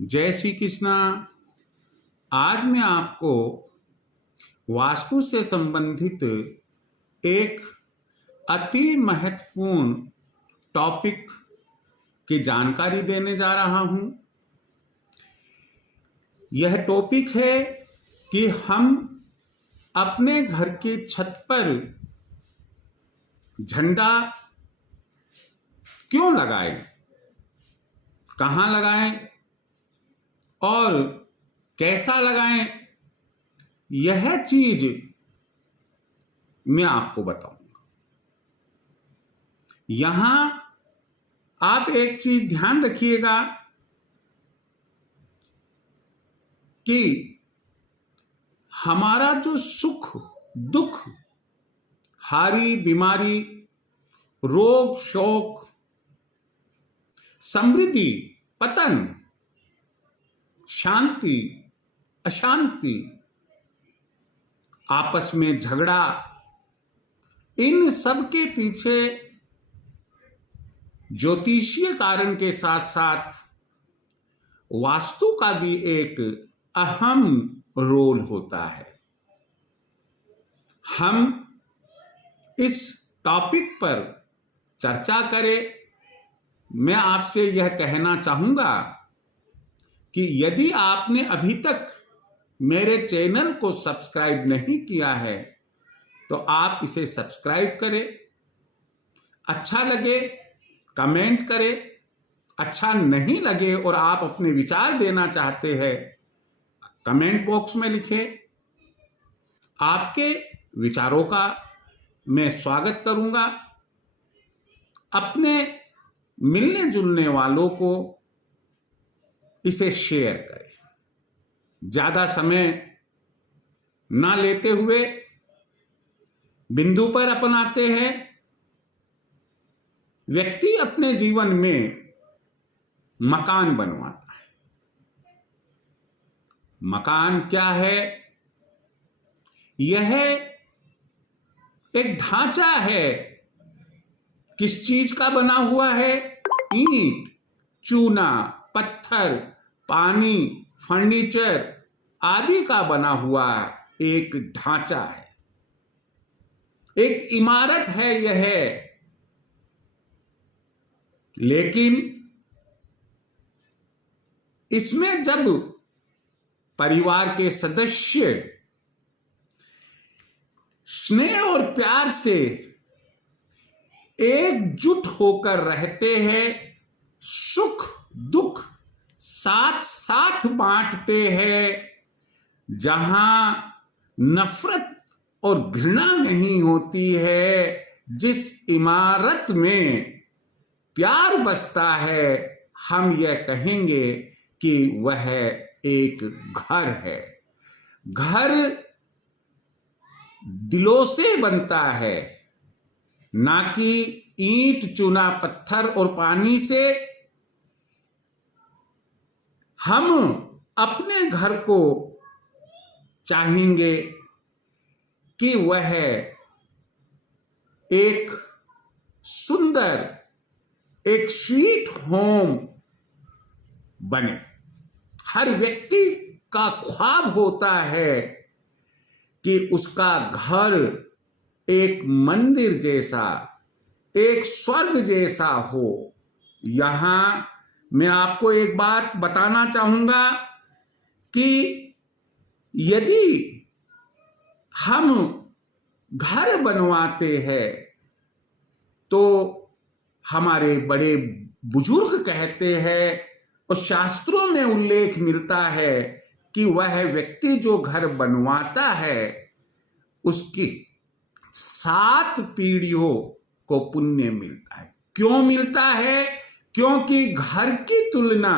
जय श्री कृष्णा। आज मैं आपको वास्तु से संबंधित एक अति महत्वपूर्ण टॉपिक की जानकारी देने जा रहा हूं। यह टॉपिक है कि हम अपने घर की छत पर झंडा क्यों लगाएं, कहां लगाएं और कैसा लगाएं, यह चीज मैं आपको बताऊंगा। यहां आप एक चीज ध्यान रखिएगा कि हमारा जो सुख दुख, हारी बीमारी, रोग शोक, समृद्धि पतन, शांति अशांति, आपस में झगड़ा, इन सब के पीछे ज्योतिषीय कारण के साथ साथ वास्तु का भी एक अहम रोल होता है। हम इस टॉपिक पर चर्चा करें। मैं आपसे यह कहना चाहूंगा कि यदि आपने अभी तक मेरे चैनल को सब्सक्राइब नहीं किया है तो आप इसे सब्सक्राइब करें। अच्छा लगे कमेंट करें, अच्छा नहीं लगे और आप अपने विचार देना चाहते हैं कमेंट बॉक्स में लिखें। आपके विचारों का मैं स्वागत करूंगा। अपने मिलने जुलने वालों को इसे शेयर करें। ज्यादा समय ना लेते हुए बिंदु पर अपन आते हैं। व्यक्ति अपने जीवन में मकान बनवाता है। मकान क्या है? यह एक ढांचा है। किस चीज का बना हुआ है? ईंट, चूना, पत्थर, पानी, फर्नीचर आदि का बना हुआ एक ढांचा है, एक इमारत है यह। लेकिन इसमें जब परिवार के सदस्य स्नेह और प्यार से एकजुट होकर रहते हैं, सुख दुख साथ साथ बांटते हैं, जहां नफरत और घृणा नहीं होती है, जिस इमारत में प्यार बसता है, हम यह कहेंगे कि वह एक घर है। घर दिलों से बनता है, ना कि ईंट चूना पत्थर और पानी से। हम अपने घर को चाहेंगे कि वह एक सुंदर, एक स्वीट होम बने। हर व्यक्ति का ख्वाब होता है कि उसका घर एक मंदिर जैसा, एक स्वर्ग जैसा हो। यहां मैं आपको एक बात बताना चाहूंगा कि यदि हम घर बनवाते हैं तो हमारे बड़े बुजुर्ग कहते हैं और शास्त्रों में उल्लेख मिलता है कि वह व्यक्ति जो घर बनवाता है उसकी 7 पीढ़ियों को पुण्य मिलता है। क्यों मिलता है? क्योंकि घर की तुलना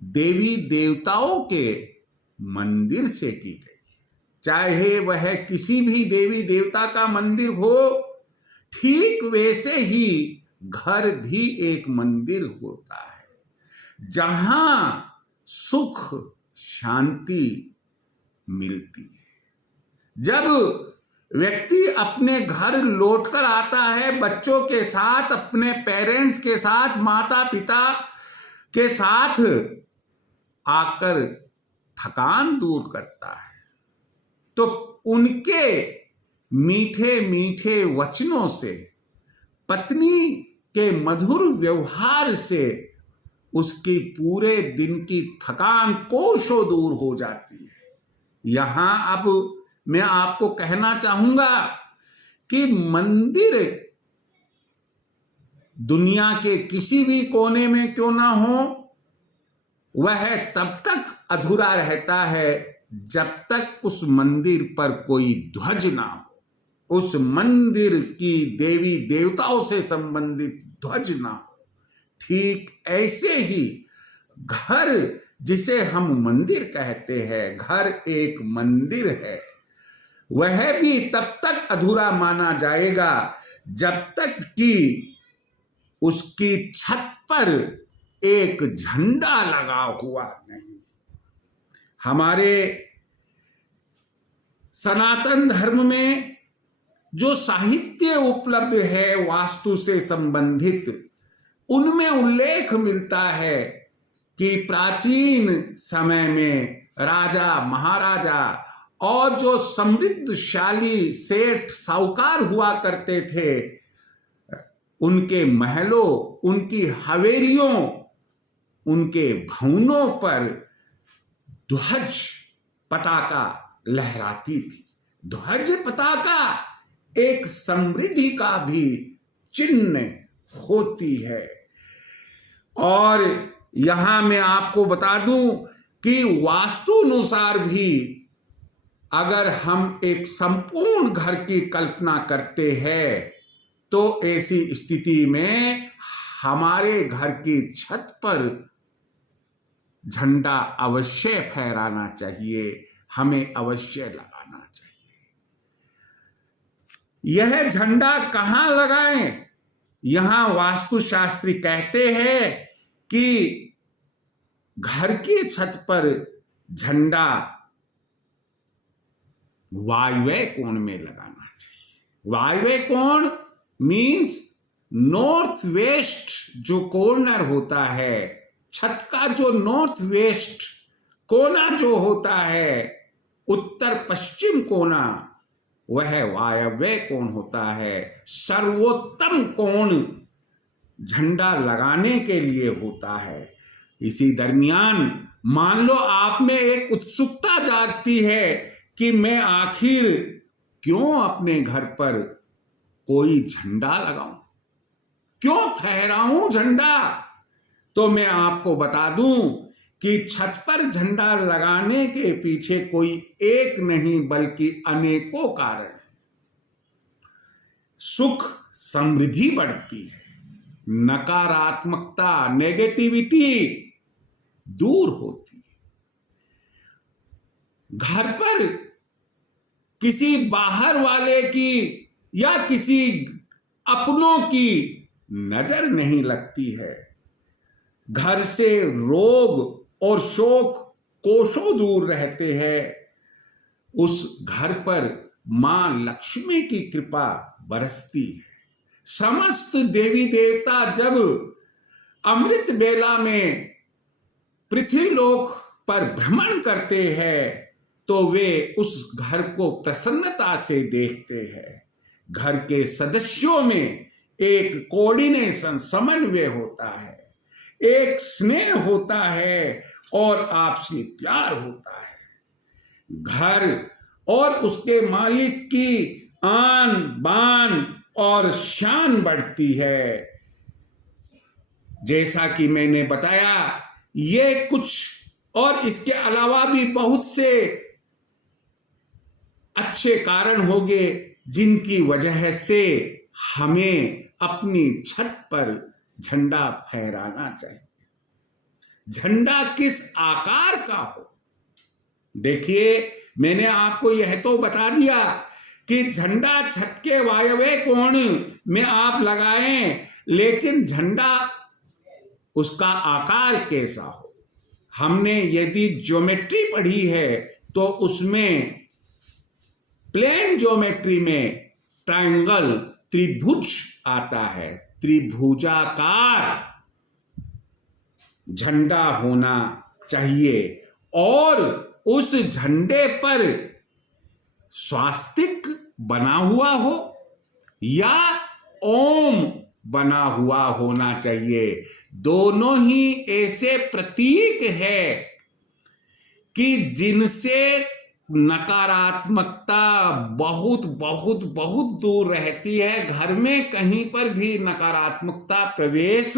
देवी देवताओं के मंदिर से की गई। चाहे वह किसी भी देवी देवता का मंदिर हो, ठीक वैसे ही घर भी एक मंदिर होता है, जहां सुख शांति मिलती है। जब व्यक्ति अपने घर लौटकर आता है बच्चों के साथ, अपने पेरेंट्स के साथ, माता पिता के साथ आकर थकान दूर करता है। तो उनके मीठे मीठे वचनों से, पत्नी के मधुर व्यवहार से उसकी पूरे दिन की थकान कोसों दूर हो जाती है। यहां अब मैं आपको कहना चाहूंगा कि मंदिर दुनिया के किसी भी कोने में क्यों ना हो, वह तब तक अधूरा रहता है जब तक उस मंदिर पर कोई ध्वज ना हो, उस मंदिर की देवी देवताओं से संबंधित ध्वज ना हो। ठीक ऐसे ही घर, जिसे हम मंदिर कहते हैं, घर एक मंदिर है, वह भी तब तक अधूरा माना जाएगा जब तक कि उसकी छत पर एक झंडा लगा हुआ नहीं। हमारे सनातन धर्म में जो साहित्य उपलब्ध है वास्तु से संबंधित, उनमें उल्लेख मिलता है कि प्राचीन समय में राजा महाराजा और जो समृद्धशाली सेठ साहूकार हुआ करते थे, उनके महलों, उनकी हवेलियों, उनके भवनों पर ध्वज पताका लहराती थी। ध्वज पताका एक समृद्धि का भी चिन्ह होती है। और यहां मैं आपको बता दूं कि वास्तु अनुसार भी अगर हम एक संपूर्ण घर की कल्पना करते हैं तो ऐसी स्थिति में हमारे घर की छत पर झंडा अवश्य फहराना चाहिए, हमें अवश्य लगाना चाहिए। यह झंडा कहां लगाएं? यहां वास्तुशास्त्री कहते हैं कि घर की छत पर झंडा वायव्य कोण में लगाना चाहिए। वायव्य कोण मीन्स नॉर्थ वेस्ट जो कॉर्नर होता है, छत का जो नॉर्थ वेस्ट कोना जो होता है, उत्तर पश्चिम कोना, वह वायव्य कोण होता है। सर्वोत्तम कोण झंडा लगाने के लिए होता है। इसी दरमियान मान लो आप में एक उत्सुकता जागती है कि मैं आखिर क्यों अपने घर पर कोई झंडा लगाऊं, क्यों फहराऊं झंडा? तो मैं आपको बता दूं कि छत पर झंडा लगाने के पीछे कोई एक नहीं बल्कि अनेकों कारण हैं। सुख समृद्धि बढ़ती है, नकारात्मकता नेगेटिविटी दूर होती है। घर पर किसी बाहर वाले की या किसी अपनों की नजर नहीं लगती है। घर से रोग और शोक कोसों दूर रहते हैं। उस घर पर मां लक्ष्मी की कृपा बरसती है। समस्त देवी देवता जब अमृत बेला में पृथ्वीलोक पर भ्रमण करते हैं तो वे उस घर को प्रसन्नता से देखते हैं। घर के सदस्यों में एक कोऑर्डिनेशन, समन्वय होता है, एक स्नेह होता है और आपसी प्यार होता है। घर और उसके मालिक की आन बान और शान बढ़ती है। जैसा कि मैंने बताया, ये कुछ और इसके अलावा भी बहुत से अच्छे कारण होंगे जिनकी वजह से हमें अपनी छत पर झंडा फहराना चाहिए। झंडा किस आकार का हो? देखिए, मैंने आपको यह तो बता दिया कि झंडा छत के वायव्य कोण में आप लगाएं, लेकिन झंडा उसका आकार कैसा हो? हमने यदि ज्योमेट्री पढ़ी है तो उसमें प्लेन ज्योमेट्री में ट्रायंगल, त्रिभुज आता है, त्रिभुजाकार झंडा होना चाहिए और उस झंडे पर स्वास्तिक बना हुआ हो या ओम बना हुआ होना चाहिए। दोनों ही ऐसे प्रतीक है कि जिनसे नकारात्मकता बहुत बहुत बहुत दूर रहती है। घर में कहीं पर भी नकारात्मकता प्रवेश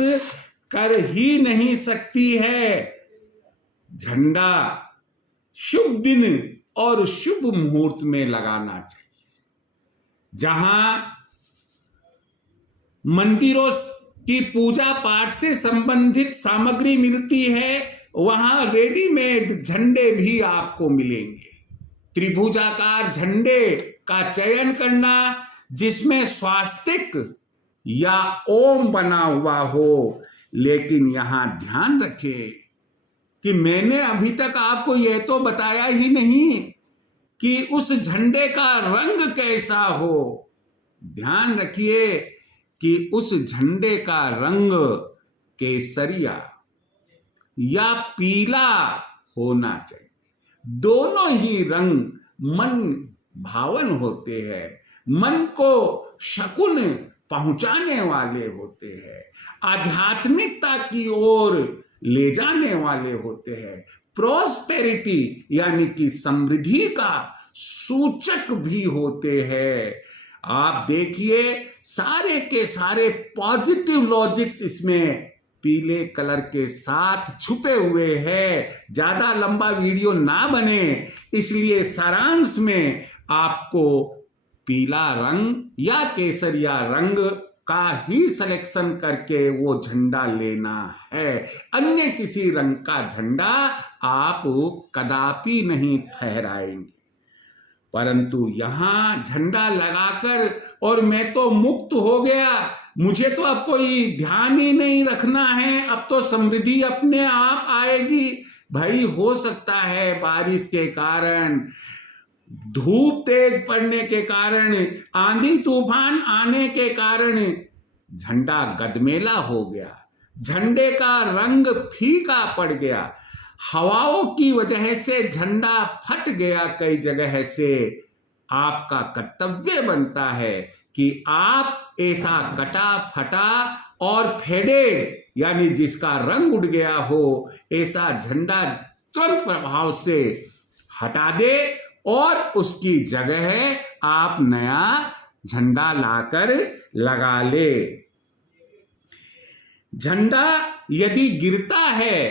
कर ही नहीं सकती है। झंडा शुभ दिन और शुभ मुहूर्त में लगाना चाहिए। जहां मंदिरों की पूजा पाठ से संबंधित सामग्री मिलती है, वहां रेडीमेड झंडे भी आपको मिलेंगे। त्रिभुजाकार झंडे का चयन करना जिसमें स्वास्तिक या ओम बना हुआ हो। लेकिन यहां ध्यान रखें कि मैंने अभी तक आपको यह तो बताया ही नहीं कि उस झंडे का रंग कैसा हो। ध्यान रखिए कि उस झंडे का रंग केसरिया या पीला होना चाहिए। दोनों ही रंग मन भावन होते हैं, मन को शकुन पहुंचाने वाले होते हैं, आध्यात्मिकता की ओर ले जाने वाले होते हैं, प्रॉस्पेरिटी यानी कि समृद्धि का सूचक भी होते हैं। आप देखिए सारे के सारे पॉजिटिव लॉजिक्स इसमें पीले कलर के साथ छुपे हुए हैं। ज्यादा लंबा वीडियो ना बने इसलिए सारांश में आपको पीला रंग या केसरिया रंग का ही सिलेक्शन करके वो झंडा लेना है। अन्य किसी रंग का झंडा आप कदापि नहीं फहराएंगे। परंतु यहां झंडा लगाकर और मैं तो मुक्त हो गया, मुझे तो अब कोई ध्यान ही नहीं रखना है, अब तो समृद्धि अपने आप आएगी। भाई हो सकता है बारिश के कारण, धूप तेज पड़ने के कारण, आंधी तूफान आने के कारण झंडा गदमेला हो गया, झंडे का रंग फीका पड़ गया, हवाओं की वजह से झंडा फट गया कई जगह से। आपका कर्तव्य बनता है कि आप ऐसा कटा फटा और फेडेड यानी जिसका रंग उड़ गया हो ऐसा झंडा तुरंत प्रभाव से हटा दे और उसकी जगह आप नया झंडा लाकर लगा ले। झंडा यदि गिरता है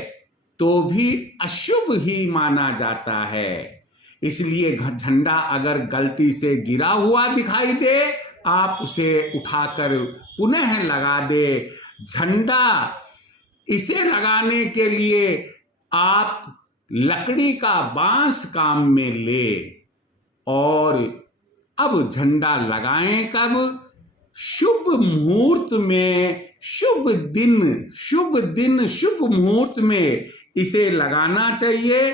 तो भी अशुभ ही माना जाता है, इसलिए झंडा अगर गलती से गिरा हुआ दिखाई दे आप उसे उठाकर पुनः लगा दे। झंडा इसे लगाने के लिए आप लकड़ी का बांस काम में ले और अब झंडा लगाएं कब? शुभ मुहूर्त में, शुभ दिन शुभ मुहूर्त में इसे लगाना चाहिए,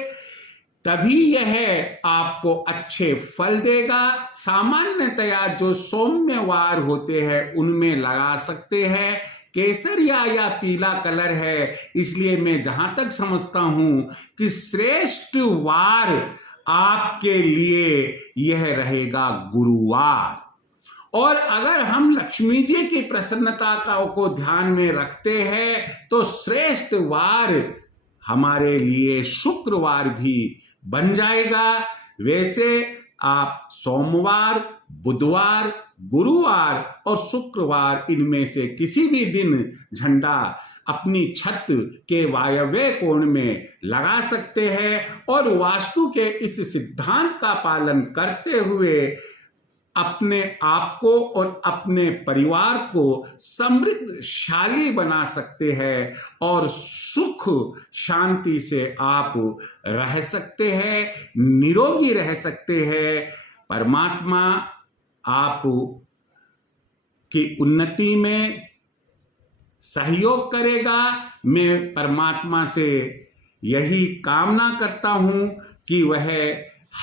तभी यह आपको अच्छे फल देगा। सामान्यतया जो सौम्यवार होते हैं उनमें लगा सकते हैं। केसरिया या पीला कलर है, इसलिए मैं जहां तक समझता हूं कि श्रेष्ठ वार आपके लिए यह रहेगा गुरुवार। और अगर हम लक्ष्मी जी की प्रसन्नता को ध्यान में रखते हैं तो श्रेष्ठ वार हमारे लिए शुक्रवार भी बन जाएगा। वैसे आप सोमवार, बुधवार, गुरुवार और शुक्रवार इनमें से किसी भी दिन झंडा अपनी छत के वायव्य कोण में लगा सकते हैं और वास्तु के इस सिद्धांत का पालन करते हुए अपने आप को और अपने परिवार को समृद्धशाली बना सकते हैं और सुख शांति से आप रह सकते हैं, निरोगी रह सकते हैं। परमात्मा आप की उन्नति में सहयोग करेगा। मैं परमात्मा से यही कामना करता हूं कि वह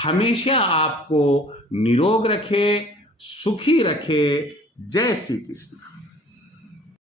हमेशा आपको निरोग रखे, सुखी रखे। जय श्री कृष्ण।